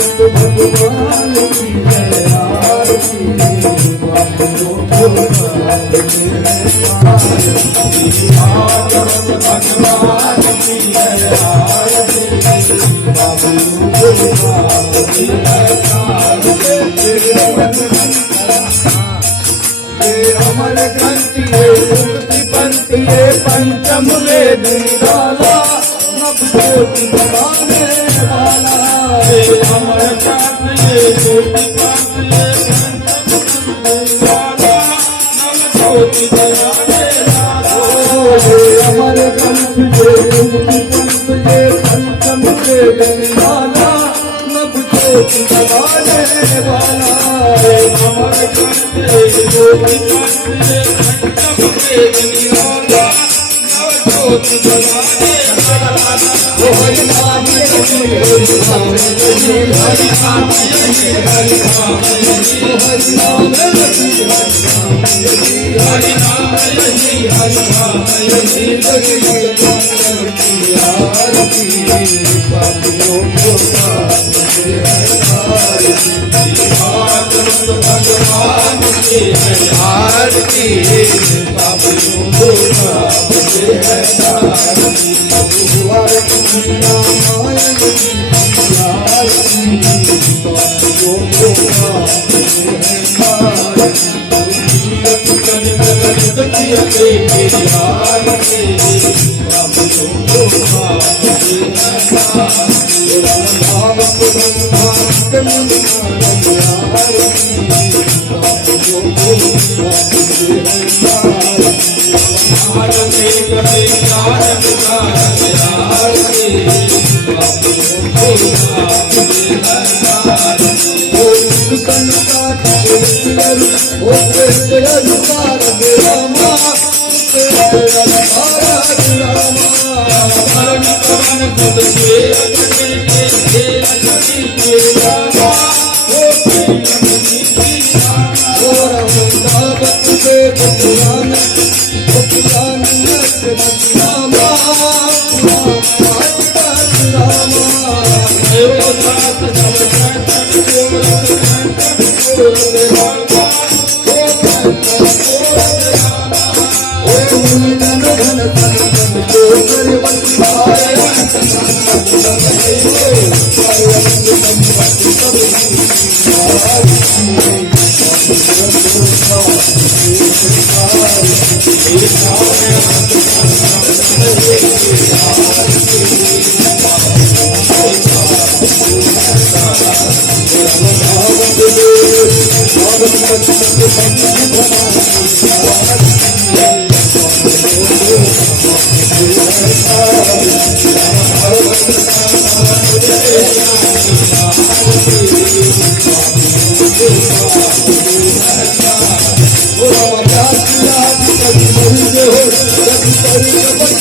भगवान की जय आरती बाबू भगवान की जय आरती बाबू अमर ग्रंथि मुक्ति पंथी पंचमुले दीदाला नवज्योति जगाने वाला अमर ग्रंथि मुक्ति पंथी नवज्योति जगाने वाला अमर ग्रंथि मुक्ति पंचमुले दीदाला नवज्योति जगाने वाला अमर ग्रंथि ज्योति नवज्योति जगाने वाला हरि नाम हरि नाम आरती बाबू Oh,